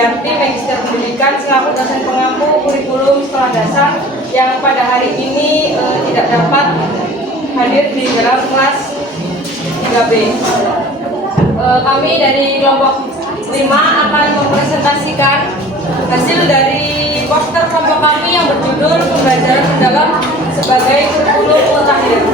Sugiarti, Magister Pendidikan selaku dosen pengampu kurikulum sekolah dasar yang pada hari ini tidak dapat hadir di dalam kelas 3B. Kami dari kelompok 5 akan mempresentasikan hasil dari poster kelompok kami yang berjudul Pembelajaran Mendalam sebagai Kurikulum Mutakhir.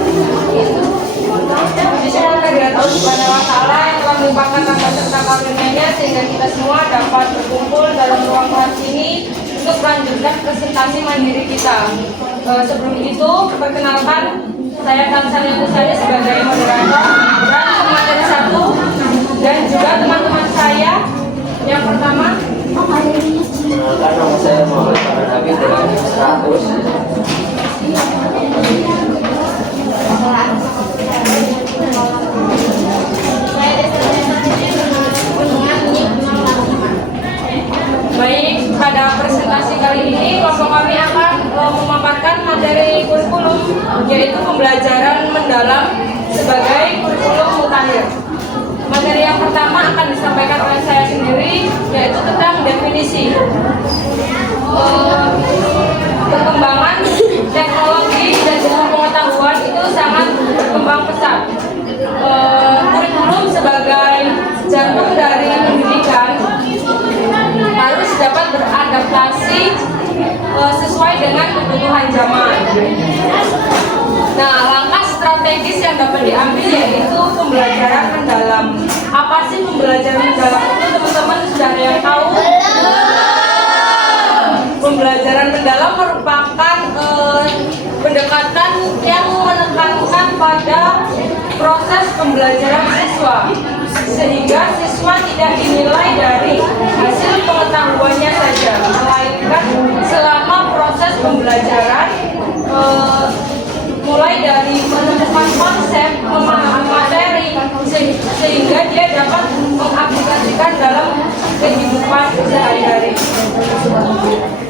Disyukur kehadirat Allah Subhanahu wa Ta'ala yang telah melimpahkan rahmat serta karunia-Nya sehingga kita semua dapat berkumpul dalam ruang kelas ini untuk melanjutkan presentasi mandiri kita. Sebelum itu, perkenalkan saya Tansalia Musani sebagai moderator dan pemateri 1, dan juga teman-teman saya. Yang pertama, perkenalkan nama saya Muhammad Farhan Habib dengan 100. Baik, pada presentasi kali ini kelompok kami akan memaparkan materi kurikulum, yaitu pembelajaran mendalam sebagai kurikulum mutakhir. Materi yang pertama akan disampaikan oleh saya sendiri, yaitu tentang definisi. Perkembangan teknologi dan ilmu pengetahuan itu sangat berkembang pesat. Kurikulum sebagai jantung dari pendidikan harus dapat beradaptasi sesuai dengan kebutuhan zaman. Nah, langkah strategis yang dapat diambil yaitu pembelajaran mendalam. Apa sih pembelajaran mendalam itu, teman-teman sudah ada yang tahu? Pembelajaran mendalam merupakan pendekatan yang menekankan pada proses pembelajaran siswa, sehingga siswa tidak dinilai dari hasil pengetahuannya saja, melainkan selama proses pembelajaran, mulai dari menemukan konsep, memahami materi, sehingga dia dapat mengaplikasikan dalam kehidupan sehari-hari.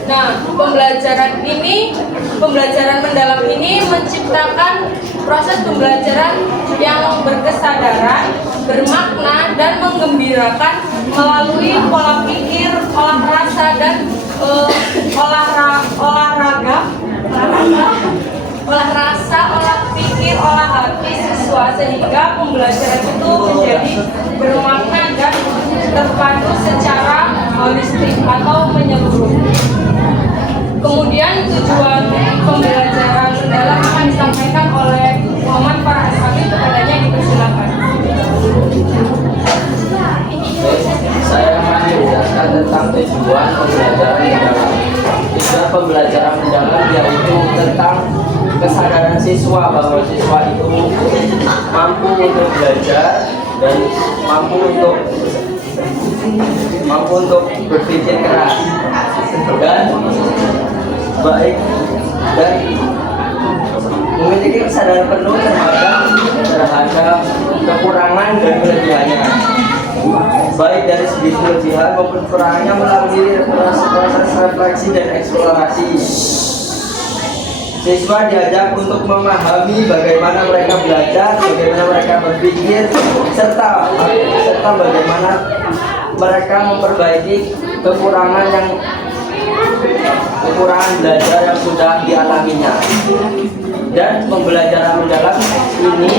Nah, pembelajaran mendalam ini menciptakan proses pembelajaran yang berkesadaran, bermakna, dan menggembirakan melalui pola pikir, olah rasa, dan olah rasa, olah pikir, olah hati siswa, sehingga pembelajaran itu menjadi bermakna dan terpadu secara holistik atau menyeluruh. Kemudian tujuan pembelajaran mendalam akan disampaikan oleh Muhammad Farhan Habib, kepadanya dipersilakan. Saya akan menjelaskan tentang tujuan pembelajaran mendalam. Tujuan pembelajaran mendalam yaitu tentang kesadaran siswa bahwa siswa itu mampu untuk belajar dan mampu untuk berpikir keras dan baik dan memiliki kesadaran penuh terhadap kekurangan dan kelebihannya, baik dari segi kelebihan maupun kekurangannya melalui proses refleksi dan eksplorasi. Siswa diajak untuk memahami bagaimana mereka belajar, bagaimana mereka berpikir, serta bagaimana mereka memperbaiki kekurangan belajar yang sudah dialaminya. Dan pembelajaran mendalam ini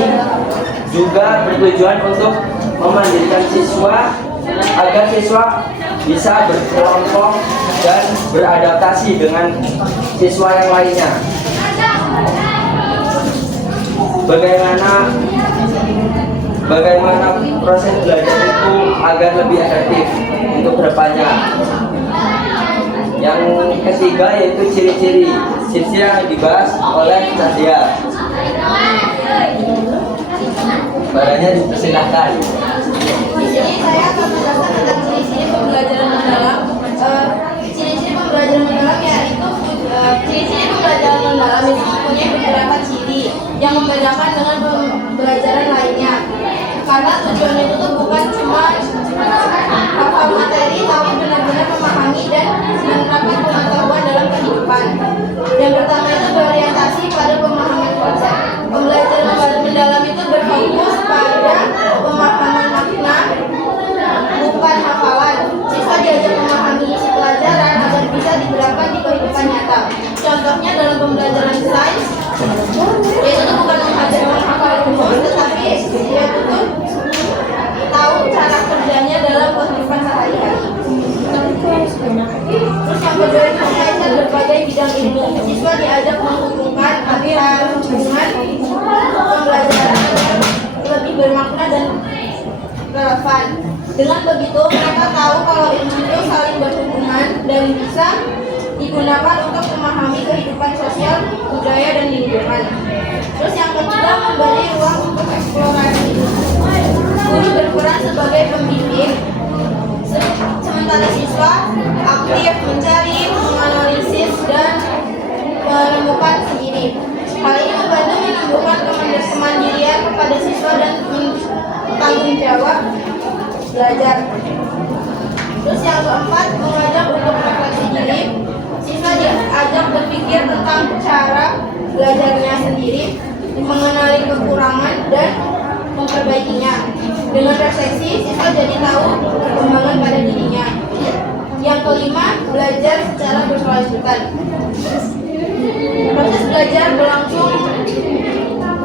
juga bertujuan untuk memandirikan siswa agar siswa bisa berkelompok dan beradaptasi dengan siswa yang lainnya. Bagaimana proses belajar itu agar lebih efektif untuk kedepannya. Yang ketiga yaitu ciri-ciri yang dibahas oleh Nadia. Barangnya dipersilahkan. Di sini saya akan menjelaskan tentang ciri-ciri pembelajaran mendalam. Ciri-ciri pembelajaran mendalam yaitu ciri-ciri pembelajaran mendalam itu mempunyai beberapa ciri yang membedakan dengan pembelajaran lainnya. Karena tujuannya itu tuh bukan cuma hafal materi, tapi benar-benar memahami dan menerapkan pengetahuan dalam kehidupan. Yang pertama itu berorientasi pada pemahaman konsep. Pembelajaran mendalam itu berfokus pada pemahaman makna, bukan hafalan. Siswa diajak memahami bermakna dan relevan. Dengan begitu, mereka tahu kalau ilmu itu saling berhubungan dan bisa digunakan untuk memahami kehidupan sosial, budaya, dan lingkungan. Terus yang ketiga, memberi ruang untuk eksplorasi. Guru berperan sebagai pembimbing, sementara siswa aktif mencari, menganalisis, dan menemukan sendiri. Hal ini membantu menumbuhkan kemandirian kepada siswa dan tanggung jawab belajar. Terus yang keempat, mengajak untuk refleksi diri. Siswa diajak berpikir tentang cara belajarnya sendiri, mengenali kekurangan dan memperbaikinya. Dengan refleksi, siswa jadi tahu perkembangan pada dirinya. Yang kelima, belajar secara berkelanjutan. Proses belajar berlangsung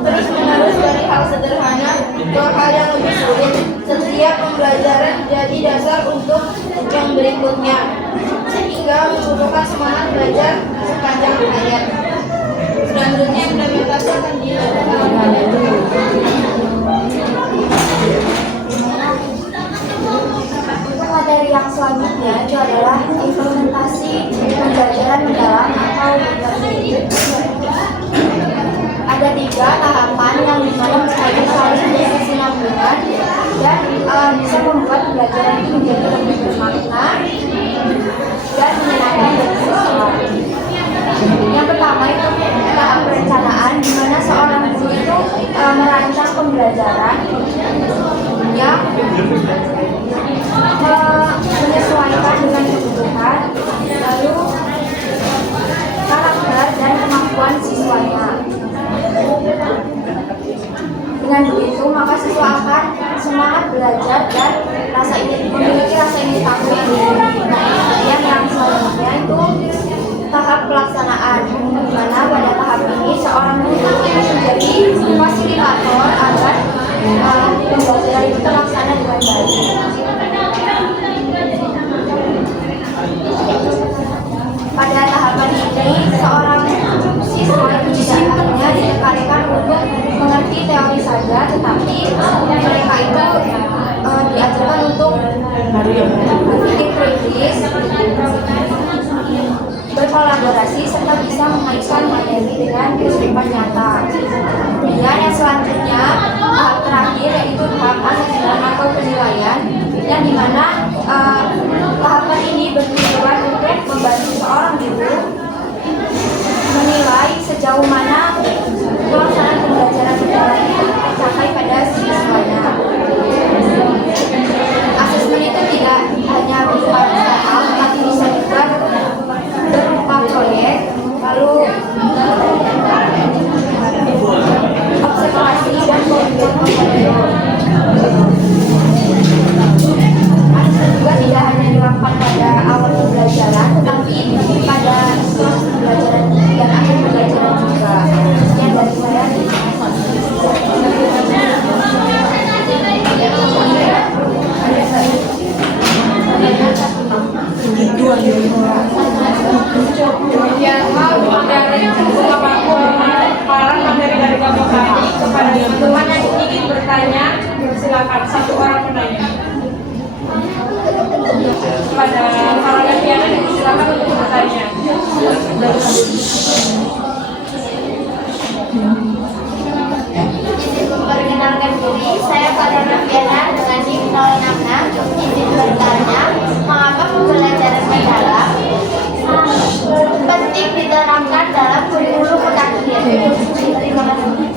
terus menerus dari hal sederhana ke hal yang lebih sulit. Setiap pembelajaran jadi dasar untuk yang berikutnya, sehingga membutuhkan semangat belajar sepanjang hayat. Selanjutnya implementasi akan dilakukan pada materi yang selanjutnya itu adalah implementasi pembelajaran mendalam atau berkelanjutan. Ada 3 tahapan yang dimana mereka itu saling berkesinambungan dan bisa membuat pembelajaran itu menjadi lebih bermakna dan menyenangkan bagi siswa. Yang pertama itu tahap perencanaan, di mana seorang guru itu merancang pembelajaran yang menyesuaikan dengan kebutuhan, lalu karakter dan kemampuan siswanya. Dengan begitu, maka siswa akan semangat belajar dan memiliki rasa ingin tahu yang tinggi. Kemudian yang selanjutnya itu tahap pelaksanaan, di mana pada tahap ini seorang guru menjadi fasilitator agar pembelajaran itu terlaksana dengan baik. Pada tahapan ini, seorang siswa itu tidak hanya ditekankan untuk mengerti teori saja, tetapi mereka itu diajarkan untuk berpikir kritis, berkolaborasi, serta bisa mengaitkan materi dengan kehidupan nyata. Kemudian yang selanjutnya, tahap terakhir yaitu tahap asesmen atau penilaian, yang dimana tahapan ini bertujuan untuk membantu seorang guru menilai sejauh mana pelaksanaan pembelajaran mendalam itu tercapai pada siswanya. Asesmen itu tidak hanya berupa soal, tapi bisa juga berupa proyek, lalu observasi dan portfolio. Asesmen juga tidak hanya dilakukan pada awal pembelajaran, tetapi pada proses pembelajaran dan akhir pembelajaran juga. Sekian dari saya. Demikian hal dari pemaparan materi dari Bapak kami. Kepada teman-teman yang ingin bertanya, silakan, 1 orang penanya. Kepada para Nafiana silakan untuk bertanya. Perkenalkan diri, saya pada Nafiana dengan NIM 066. Izin bertanya, mengapa pembelajaran mendalam penting diterapkan dalam kurikulum UTAKIR? Terima kasih.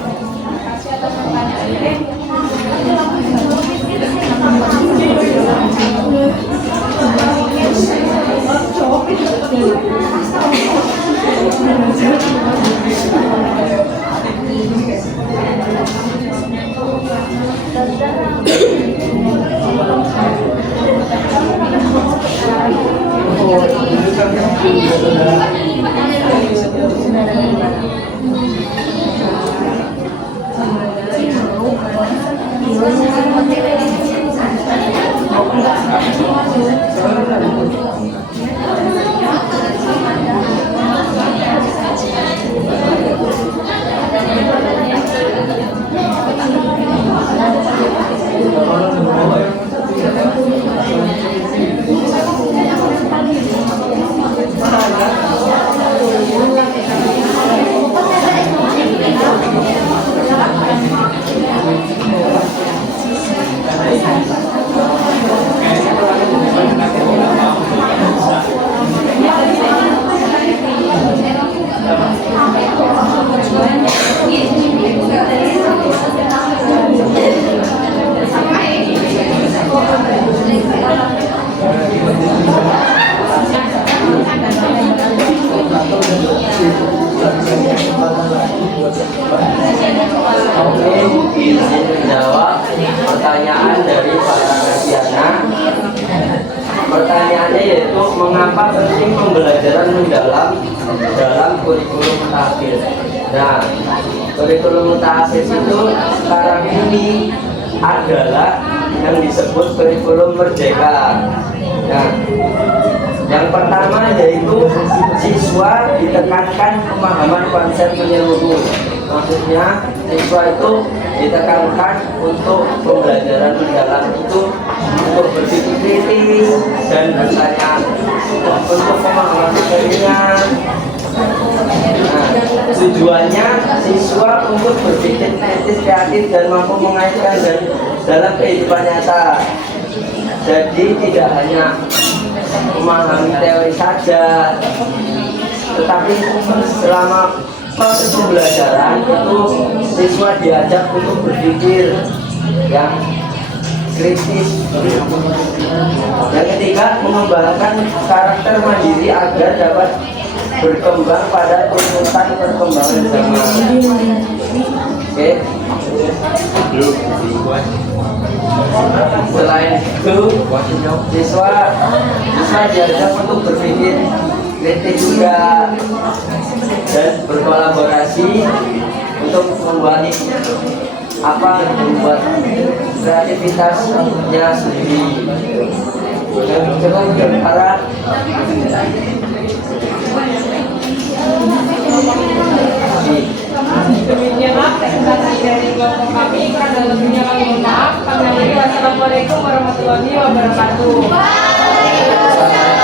pertanyaan dari para anak. Pertanyaannya yaitu mengapa penting pembelajaran mendalam dalam kurikulum mutakhir. Nah, kurikulum mutakhir itu sekarang ini adalah yang disebut kurikulum merdeka. Nah, yang pertama yaitu siswa ditekankan pemahaman konsep menyeluruh. Maksudnya siswa itu ditekankan untuk pembelajaran mendalam itu untuk berpikir kritis dan misalnya untuk pemahaman materinya. Nah, tujuannya siswa untuk berpikir kritis, kreatif dan mampu mengaitkan dalam kehidupan nyata. Jadi tidak hanya memahami teori saja, tetapi selama proses pembelajaran itu siswa diajak untuk berpikir yang kritis. Yang ketiga, mengembangkan karakter mandiri agar dapat berkembang pada tuntutan perkembangan zaman. Oke. Selain itu, siswa diajak untuk berpikir kritis juga dan berkolaborasi untuk membuat kreativitasnya sendiri. Dan coba para Demikianlah presentasi dari kelompok kami. Kurang dan lebihnya kami mohon maaf. Kami akhiri. Wassalamualaikum warahmatullahi wabarakatuh.